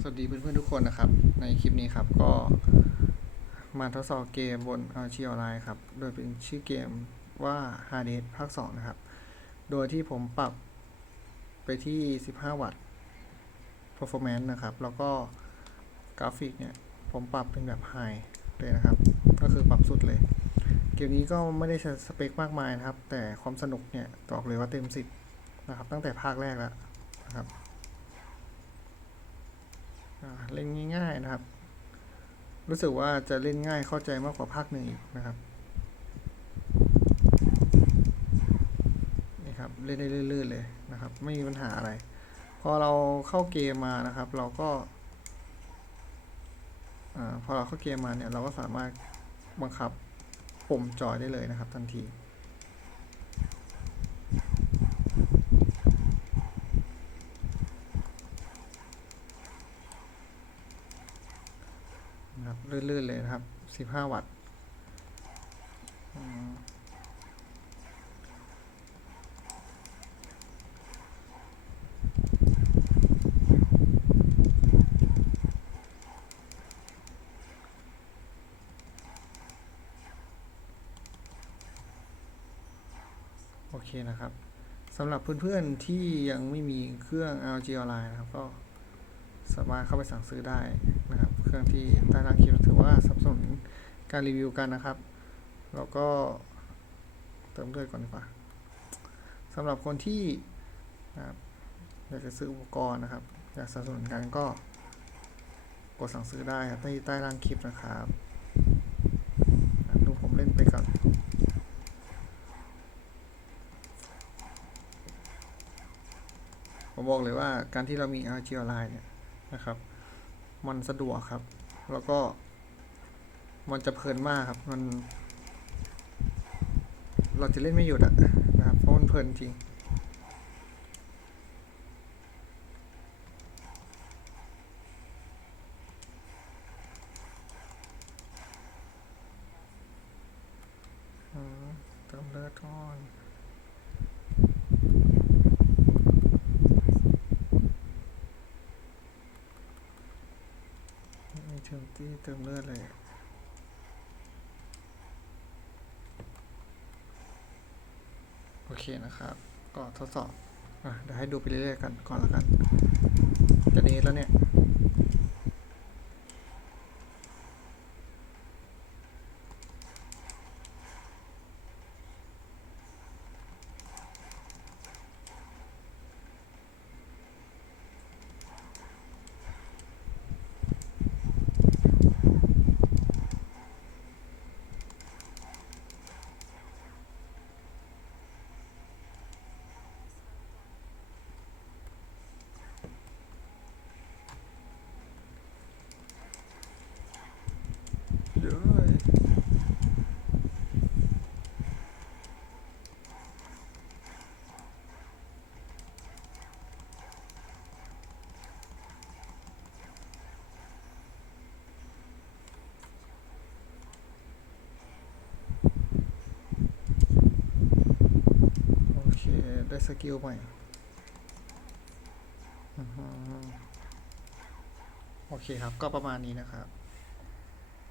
สวัสดีเพื่อนๆทุกคนนะครับ ในคลิปนี้ครับก็มาทดสอบเกมบน r g ออนไลน์ครับ โดยเป็นชื่อเกมว่า Hades ภาค 2 นะครับ โดยที่ผมปรับไปที่ 15 วัตต์ performance นะครับ แล้วก็กราฟิกเนี่ย ผมปรับเป็นแบบ High เลยนะครับ ก็คือปรับสุดเลย เกมนี้ก็ไม่ได้ใช้สเปคมากมายนะครับ แต่ความสนุกเนี่ยบอกเลยว่าเต็ม 10 นะครับ ตั้งแต่ภาคแรกแล้วนะครับ เล่นง่าย ๆนะครับ รู้สึกว่าจะเล่นง่ายเข้าใจมากกว่าภาคหนึ่งนะครับนี่ครับเล่นได้ลื่นๆเลยนะครับ ไม่มีปัญหาอะไร พอเราเข้าเกมมานะครับ เราก็อพอเราเข้าเกมมาเนี่ยเราก็สามารถบังคับปุ่มจอยได้เลยนะครับ ทันที นะครับ ลื่นๆเลยนะครับ15วัตต์โอเคนะครับสำหรับเพื่อนๆที่ยังไม่มีเครื่อง LG Online นะครับ ก็สามารถเข้าไปสั่งซื้อได้นะครับ รื่องที่ใต้ล่างคลิปถือว่าสนับสนการรีวิวกันนะครับ แล้วก็เติมเลือดก่อนดีกว่าสำหรับคนที่อยากจะซื้ออุปกรณ์นะครับ อยากสนับสนุนกันก็กดสั่งซื้อได้ครับใต้ใต้ล่างคลิปนะครับดูผมเล่นไปก่อนผมบอกเลยว่าการที่เรามี RG Online เนี่ยนะครับ มันสะดวกครับ แล้วก็มันจะเพลินมากครับ มัน เราจะเล่นไม่หยุดอะนะครับ เพราะมันเพลินจริง อืมเติมเลือดก่อน ไม่ถึงที่เติมเลือดเลยโอเคนะครับ ก็ทดสอบอะเดี๋ยวให้ดูไปเรื่อยๆกันก่อนละกัน จะดีแล้วเนี่ย เดี๋ยวเลยโอเค ได้สกิลใหม่โอเคครับ ก็ประมาณนี้นะครับ